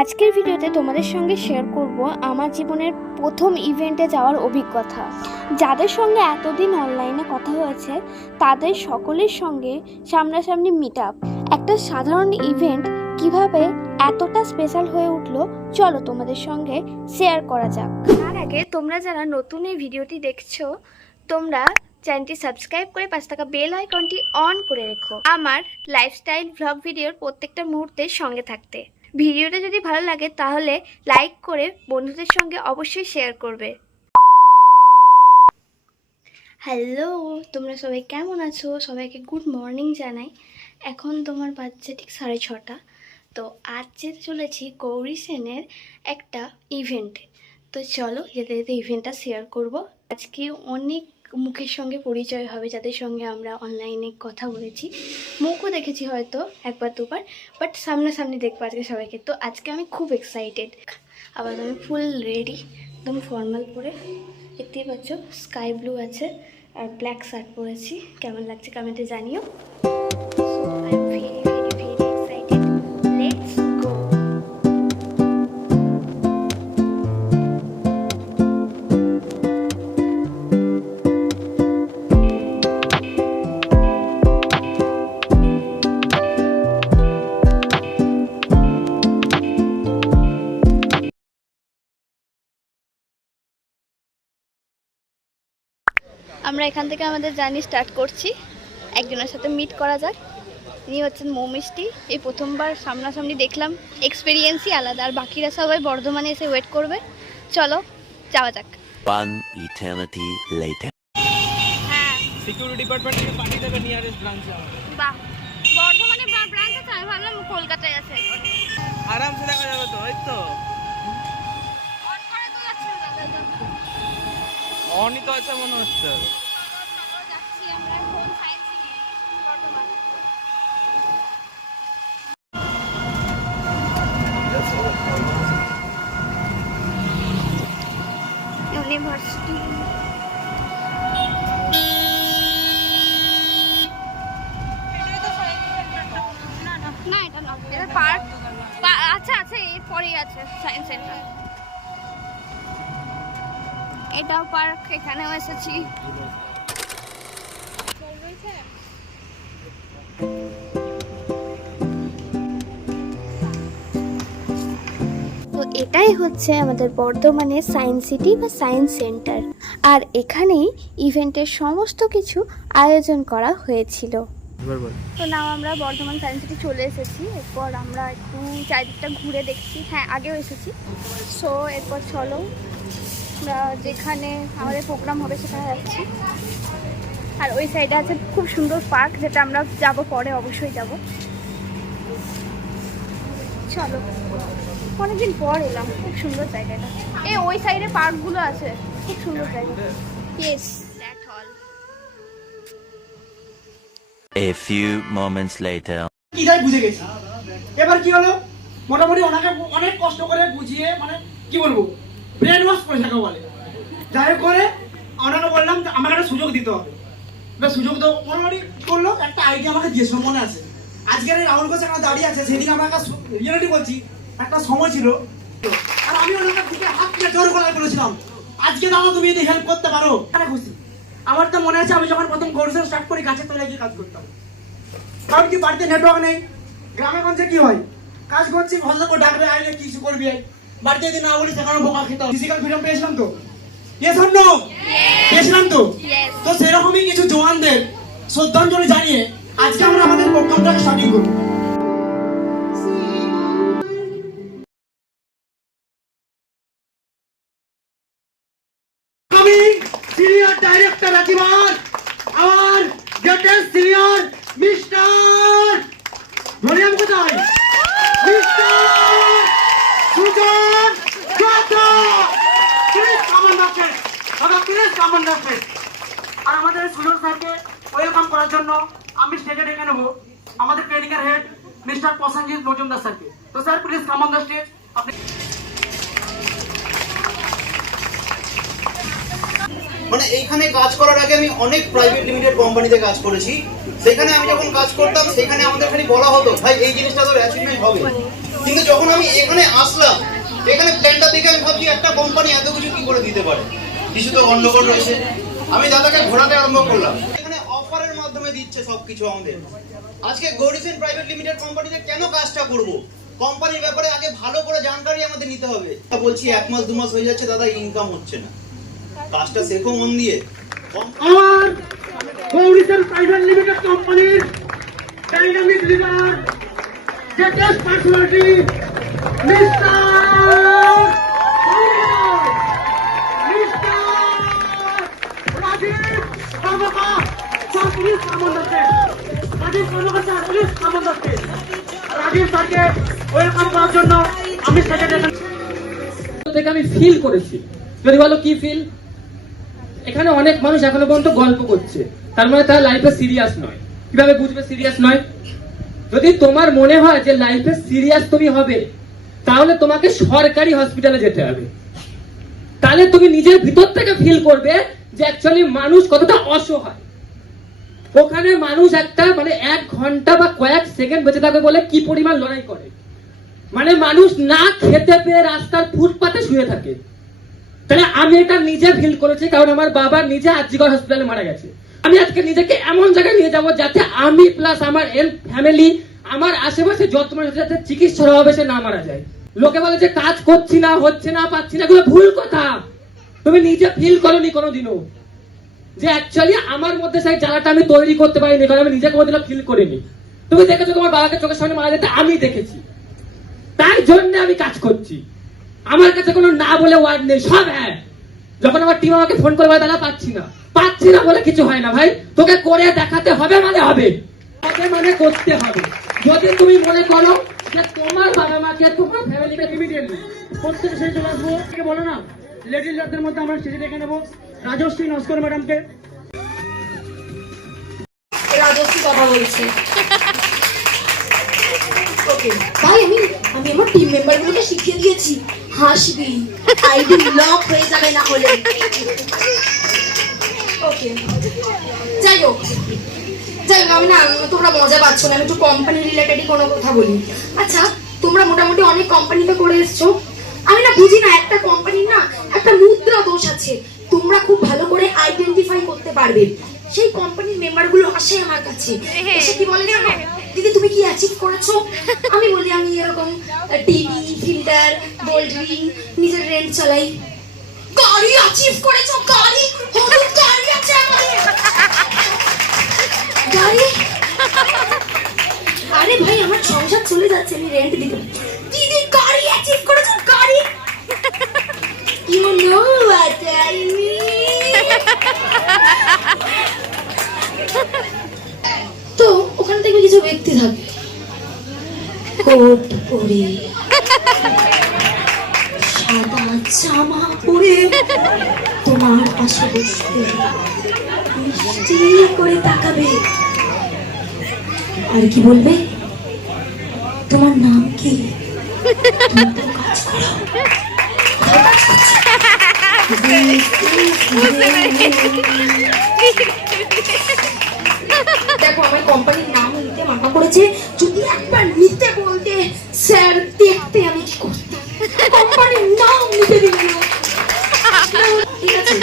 আজকের ভিডিওতে তোমাদের সঙ্গে শেয়ার করব আমার জীবনের প্রথম ইভেন্টে যাওয়ার অভিজ্ঞতা। যাদের সঙ্গে এতদিন অনলাইনে কথা হয়েছে তাদের সকলের সঙ্গে সামনাসামনি মিট আপ, একটা সাধারণ ইভেন্ট কিভাবে এতটা স্পেশাল হয়ে উঠলো চলো তোমাদের সঙ্গে শেয়ার করা যাক। তার আগে তোমরা যারা নতুন এই ভিডিওটি দেখছো তোমরা চ্যানেলটি সাবস্ক্রাইব করে পাশে থাকা বেল আইকনটি অন করে রেখো আমার লাইফস্টাইল ভ্লগ ভিডিওর প্রত্যেকটা মুহূর্তের সঙ্গে থাকতে। ভিডিওটা যদি ভালো লাগে তাহলে লাইক করে বন্ধুদের সঙ্গে অবশ্যই শেয়ার করবে। হ্যালো, তোমরা সবাই কেমন আছো? সবাইকে গুড মর্নিং জানাই। এখন তোমার বাচ্চা ঠিক 6:30। তো আজ যেতে চলেছি গৌরী সেনের একটা ইভেন্টে। তো চলো যেতে যেতে ইভেন্টটা শেয়ার করব। আজকে অনেক মুখের সঙ্গে পরিচয় হবে যাদের সঙ্গে আমরা অনলাইনে কথা বলেছি, মুখও দেখেছি হয়তো একবার দুবার, বাট সামনাসামনি দেখবো আজকে সবাইকে। তো আজকে আমি খুব এক্সাইটেড। আবার আমি ফুল রেডি, একদম ফর্মাল পরে, দেখতেই পাচ্ছ স্কাই ব্লু আছে আর ব্ল্যাক শার্ট পরেছি। কেমন লাগছে কমেন্টে জানিও। So I am very very very excited. Let's go. আমরা এখান থেকে আমাদের জার্নি স্টার্ট করছি। একজনের সাথে মিট করা যাক। ইনি হচ্ছেন মৌমিষ্টি। এই প্রথমবার সামনাসামনি দেখলাম, এক্সপিরিয়েন্সই আলাদা। আর বাকিরা সবাই বর্ধমানে এসে ওয়েট করবে। চলো যাওয়া যাক। One eternity later. হ্যাঁ, সিকিউরিটি ডিপার্টমেন্ট থেকে পাঠিয়ে দেবে নিয়ারেস্ট ব্রাঞ্চে আমাদের। বাহ, বর্ধমানে ব্রাঞ্চ আছে? আমি ভাবলাম কলকাতায় আছে। আরামসে দেখা যাবে তো, এই তো অন করে তো যাচ্ছে না দাদা। অনই তো আছে মনে হচ্ছে। যাচ্ছি আমরা এখন সায়েন্স সিটি বর্ধমান। ইউনিভার্সিটি না, এটা না, এটা পার্ক। আচ্ছা আচ্ছা, এরপরেই আছে সায়েন্স সেন্টার। এটাও পার্ক, এখানেও এসেছি। তো এটাই হচ্ছে আমাদের বর্ধমানের সায়েন্স সিটি বা সায়েন্স সেন্টার। আর এখানেই ইভেন্টের সমস্ত কিছু আয়োজন করা হয়েছিল। তো নাও আমরা বর্ধমান সায়েন্স সিটি চলে এসেছি। এরপর আমরা একটু চারিদিকটা ঘুরে দেখছি। হ্যাঁ, আগেও এসেছি। সো এরপর চলো আমরা যেখানে আমাদের প্রোগ্রাম হবে সেখানে যাচ্ছি। আর ওই সাইডে আছে খুব সুন্দর পার্ক, যেটা আমরা যাব পরে, অবশ্যই যাব। চলো, অনেকদিন পর এলাম, খুব সুন্দর জায়গাটা। ওই সাইডে পার্কগুলো আছে, খুব সুন্দর জায়গা। Yes, that all. A few moments later. কি যাই বুঝে গেছি। এবার কি হলো, মোটামুটি ওনাকে অনেক কষ্ট করে বুঝিয়ে, মানে কি বলবো, ব্রেন ওয়াশ করে থাকা বলে। যাই হোক করে ওনাকে বললাম আমাকে একটা সুযোগ দিতে হবে। এবার সুযোগ তো মোটামুটি করলো, একটা আইডিয়া আমাকে দিয়েছিল, মনে আছে। আজকের এই রাহুল ঘোষ এখানে দাঁড়িয়ে আছে, সেদিকে আমার কাছে রিয়েলিটি বলছি, একটা সময় ছিল আর আমি ওনাকে দিকে হাত দিয়ে জোর গলায় বলেছিলাম, আজকে দাদা তুমি যদি হেল্প করতে পারো মানে খুশি। আমার তো মনে আছে আমি যখন প্রথম গৌরসেন স্টার্ট করি গাছের তলায় গিয়ে কাজ করতাম। কারণ কি বাড়িতে নেটওয়ার্ক নেই, গ্রামে গঞ্জে কি হয়, কাজ করছি ভদ্র করে ডাকবে, আইলে কিছু করবি, বাড়িতে যদি না বলি সেখানে বোকা খেতে। ফিজিক্যাল ফ্রিডম পেয়েছিলাম তো, পেয়েছিলাম তো। তো সেরকমই কিছু জওয়ানদের শ্রদ্ধাঞ্জলি জানিয়ে আজকে আমরা আমাদের প্রোগ্রামটাকে স্টার্টিং করব। সিনিয়র ডাইরেক্টর রাকিবান, আমার গ্রেটেস্ট সিনিয়র মিস্টার ধরিয়াম কোথায়, মিস্টার সুজন গাতা, প্লিজ কামন রাখেন দাদা, প্লিজ কামন রাখেন। আর আমাদের সুজন স্যারকে ওয়েলকাম করার জন্য আমি স্টেজে ডেকে নেবো আমাদের ট্রেনিং এর হেড মিস্টার প্রসেনজিৎ মজুমদার স্যারকে। তো sir please come on the stage. আপনি মানে এইখানে কাজ করার আগে আমি অনেক প্রাইভেট লিমিটেড কোম্পানিতে কাজ করেছি। সেখানে আমি যখন কাজ করতাম সেখানে আমাদের খালি বলা হতো ভাই এই জিনিসটা তো অ্যাচিভমেন্ট হবে, কিন্তু যখন আমি এখানে আসলাম, এখানে প্ল্যানটা দেখে আমি ভাবছি একটা কোম্পানি এত কিছু কি করে দিতে পারে, কিছু তো গন্ডগোল রয়েছে। আমি দাদাকে ঘোরাতে আরম্ভ করলাম, এখানে অফারের মাধ্যমে দিচ্ছে সবকিছু আমাদের। আজকে গৌরীসেন প্রাইভেট লিমিটেড কোম্পানিতে কেন কাজটা করব, কোম্পানির ব্যাপারে আগে ভালো করে জানকারি আমাদের নিতে হবে। বলছি 1 মাস 2 মাস হয়ে যাচ্ছে দাদা, ইনকাম হচ্ছে না, কাজটা শেখো মন দিয়ে। আমার গৌরীসেন প্রাইভেট লিমিটেড কোম্পানির dynamic leader, greatest personality mister Rajiv Karmakar sir, police কমান্ডারকে রাজীব কর্মকার স্যার, পুলিশ কমান্ডারকে রাজীব স্যারকে ওয়েলকাম করার জন্য আমি সেক্রেটারি থেকে আমি ফিল করেছি। যদি বলো কি ফিল, এখানে অনেক মানুষ এখনো পর্যন্ত গল্প করছে, তার মানে তার লাইফে সিরিয়াস নয়। কিভাবে বুঝবে সিরিয়াস নয়? যদি তোমার মনে হয় যে লাইফে সিরিয়াস তুমি হবে, তাহলে তোমাকে সরকারি হসপিটালে যেতে হবে। তাহলে তুমি নিজের ভিতর থেকে ফিল করবে যে অ্যাকচুয়ালি মানুষ কতটা অসহায়। ওখানে মানুষ একটা মানে 1 ঘন্টা বা কয়েক সেকেন্ড বেঁচে থাকবে বলে কি পরিমাণ লড়াই করে। মানে মানুষ না খেতে পেয়ে রাস্তার ফুটপাতে শুয়ে থাকে। তাহলে আমি এটা নিজে ফিল করেছি, কারণ আমার বাবা নিজে আরজিকর হসপিটালে মারা গেছে। আমি আজকে নিজেকে এমন জায়গায় নিয়ে যাব যাতে আমি প্লাস আমার ফ্যামিলি, আমার আশেপাশে যত মানুষ যাতে চিকিৎসার অভাবে সে না মারা যায়। লোকে বলে যে কাজ করছি না, হচ্ছে না, পাচ্ছি না, এগুলো ভুল কথা। তুমি নিজে ফিল করোনি কোনোদিনও যে অ্যাকচুয়ালি আমার মধ্যে সেই জ্বালাটা আমি তৈরি করতে পারিনি, কারণ আমি নিজে কোনোদিনও ফিল করিনি। তুমি দেখেছো তোমার বাবাকে চোখের সামনে মারা যেতে, আমি দেখেছি, তাই জন্য আমি কাজ করছি। আমার কাছে কোনো না বলে ওয়ার্ড নেই, সব হ্যাঁ। যখন আমার টিম আমাকে ফোন করে বলে দাদা পাচ্ছি না বলে কিছু হয় না ভাই, তোকে করে দেখাতে হবে, মানে হবে, মানে করতে হবে। যদি তুমি মনে করো যে তোমার বাবা মাকে, তোমার ফ্যামিলিকে ইমিডিয়েটলি প্রত্যেকে সেই চলে আসবো, বলো না লেডি লিডারদের মধ্যে আমরা স্টেজে ডেকে নেবো রাজশ্রী নস্কর ম্যাডামকে। রাজশ্রী কথা বলছে। ওকে ভাই, আমি আমার টিম মেম্বারগুলোকে শিখিয়ে দিয়েছি, হাসবি, আইডি লক হয়ে যাবে না হলে। ওকে, যাই হোক আমি না, তোমরা মজা পাচ্ছ না, আমি একটু কোম্পানি রিলেটেডই কোনো কথা বলি। আচ্ছা, তোমরা মোটামুটি অনেক কোম্পানিতে করে এসছো, আমি না বুঝি না একটা কোম্পানির না একটা মুদ্রা দোষ আছে। তোমরা খুব ভালো করে আইডেন্টিফাই করতে পারবে। সেই কোম্পানির মেম্বারগুলো আসে আমার কাছে, এসে কি বলে জানো, দিদি তুমি কি অ্যাচিভ করেছো? আমি বলি আমি এরকম টিভি, ফিল্টার, গোল্ড রিং, নিজের রেন্ট চালাই। গাড়ি অ্যাচিভ করেছো? গাড়ি, হলুদ গাড়ি আছে আমাদের, গাড়ি। আরে ভাই, আমার সংসার চলে যাচ্ছে, আমি রেন্ট দিতে। দিদি গাড়ি অ্যাচিভ করেছো? গাড়ি, you know what I mean? তো ওখানে দেখবে কিছু ব্যক্তি থাকে কোট পরে, সাদা জামা পরে তোমার পাশে বসবে, মিষ্টি করে তাকাবে, আর কি বলবে, তোমার নাম কি, তুমি তো কাজ করো। দেখো আমার কোম্পানির নাম নিতে মানা করেছে, যদি একবার নিতে বলতে স্যার দেখতে আমি কি করতাম, কোম্পানির নাম নিতে দিল। ঠিক আছে,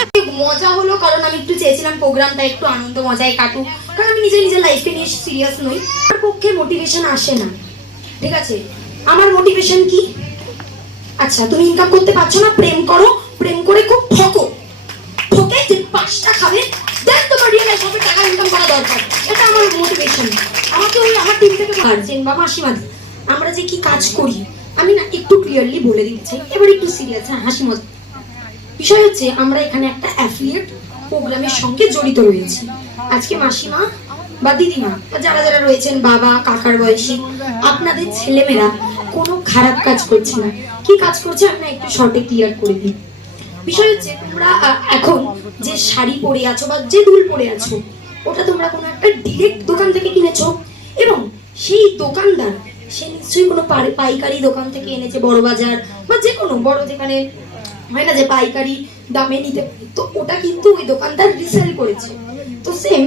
মজা হলো, কারণ আমি একটু চেয়েছিলাম প্রোগ্রামটা একটু আনন্দ মজায় কাটুক, কারণ আমি নিজের লাইফকে নিয়ে সিরিয়াস নই। আমার পক্ষে মোটিভেশন আসে না, ঠিক আছে। আমার মোটিভেশন কি, আচ্ছা তুমি ইনকাম করতে পারছো না, প্রেম করো, প্রেম করে খুব ঠকে যে 5টা খাবে, দেন তোমার রিয়েলাইজ হবে টাকা ইনকাম করা দরকার। এটা আমার মোটিভেশন। আমাকে ওই আমার টিম থেকে গার্জেন বা মাসিমা, আমরা যে কি কাজ করি আমি না একটু ক্লিয়ারলি বলে দিতে চাই, এবার একটু সিরিয়াস, হ্যাঁ হাসি মজা। বিষয় হচ্ছে আমরা এখানে একটা অ্যাফিলিয়েট প্রোগ্রামের সঙ্গে জড়িত রয়েছি। আজকে মাসিমা বা দিদিমা বা যারা রয়েছেন, বাবা কাকার বয়সী, আপনাদের ছেলেমেয়েরা কোনো খারাপ কাজ করছে না। কি কাজ করছে আমি না একটু শর্টে ক্লিয়ার করে দিই। বিষয় হচ্ছে তোমরা এখন যে শাড়ি পরে আছো বা যে দুল পরে আছো, ওটা তোমরা কোনো একটা ডিরেক্ট দোকান থেকে কিনেছো, এবং সেই দোকানদার সে নিশ্চয়ই কোনো পাইকারি দোকান থেকে এনেছে, বড় বাজার বা যে কোনো বড় যেখানে হয় না যে পাইকারি দামে নিতে, তো ওটা কিন্তু ওই দোকানদার রিসেল করেছে। তো সেম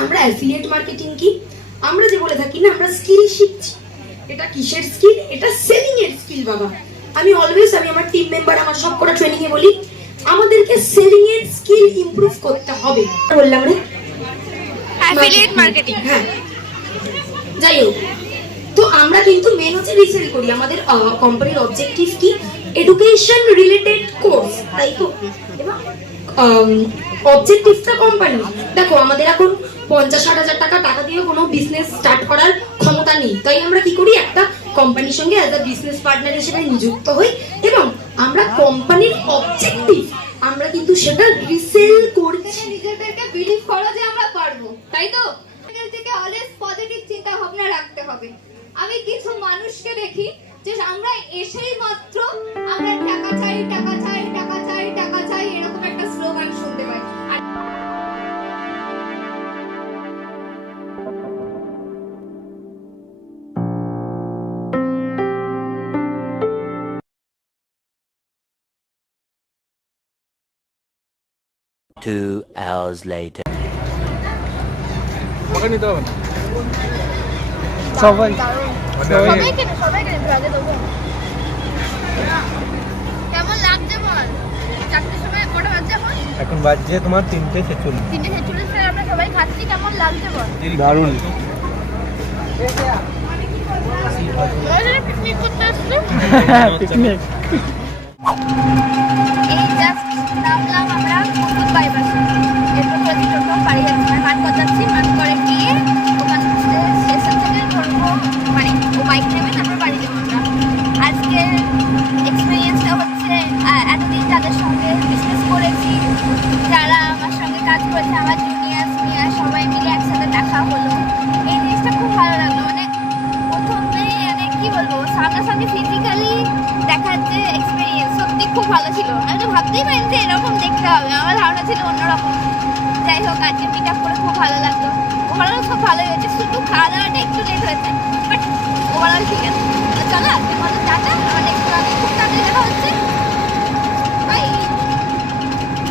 আমরা অ্যাফিলিয়েট মার্কেটিং কি, আমরা যে বলে থাকি না আমরা স্কিল শিখছি, এটা কিসের স্কিল? এটা সেলিং এর স্কিল বাবা। আমি অলওয়েজ আমি আমার টিম মেম্বার আমার সব কটা ট্রেনিং এ বলি আমাদেরকে সেলিং এর স্কিল ইমপ্রুভ করতে হবে। বললাম রে অ্যাফিলিয়েট মার্কেটিং। হ্যাঁ, যাই হোক, তো আমরা কিন্তু মেন হচ্ছে রিসেল করি। আমাদের কোম্পানির অবজেক্টিভ কি? এডুকেশন রিলেটেড কোর্স, তাই তো? এবং অবজেক্টিভটা কোম্পানি, দেখো আমাদের এখন 50-60 হাজার টাকা দিয়ে কোনো বিজনেস স্টার্ট করার ক্ষমতা নেই, তাই আমরা কি করি? একটা কোম্পানির সঙ্গে অ্যাজ আ বিজনেস পার্টনার হিসেবে নিযুক্ত হই এবং আমরা কোম্পানির অবজেক্টিভ আমরা কিন্তু সেটা রিসেল করছি। নিজেদেরকে বিলিভ করো যে আমরা পারবো, তাই তো? থেকে অলওয়েজ পজিটিভ চিন্তা ভাবনা রাখতে হবে। আমি কিছু মানুষকে দেখি যে আমরা এসেই মাত্র আমরা টাকা চাই টাকা চাই টাকা চাই টাকা চাই এরকম একটা স্লোগান শুনতে পাই। আর Two hours later. ওকে নিতে হবে না। সবাই সবাইকে ভাগে দেবো। কেমন লাগছে বল? 4টার সময় কটা বাজে এখন? এখন বাজছে তোমার 3:46। 3:46 আমরা সবাই খাচ্ছি, কেমন লাগছে বল? দারুণ। পিকনিক করতে আসছে। পিকনিক। এই জাস্ট নামলাম আমরা মুকুট বাইপাসে। এরপর প্রতি টোটো বাড়ি যাচ্ছি, মানে মানকর যাচ্ছি। মানকরে গিয়ে ওখান স্টেশন থেকে ধরবো, মানে ও বাইক নেবে, তারপর বাড়ি যাবো আমরা। আজকের এক্সপিরিয়েন্সটা হচ্ছে এতদিন যাদের সঙ্গে বিজনেস করেছি, যারা আমার সঙ্গে কাজ করেছে, আমার জুনিয়র সিনিয়র সবাই মিলে একসাথে দেখা হলো। এই জিনিসটা খুব ভালো লাগলো। মানে প্রথমে মানে কি বলবো, সামনাসামনি ফিজিক্যালি দেখার যে এক্সপিরিয়েন্স সত্যি খুব ভালো ছিল। আমি তো ভাবতেই পারিনি যে এরকম দেখতে হবে, আমার ধারণা ছিল অন্যরকম। যাই হোক, আজকে মিট আপ করে খুব ভালো লাগলো। ওভারঅল সব ভালোই হয়েছে, শুধু খাওয়া দাওয়াটা একটু লেট হয়েছে, বাট ওভারঅল ঠিক আছে। চলো আজকে মতো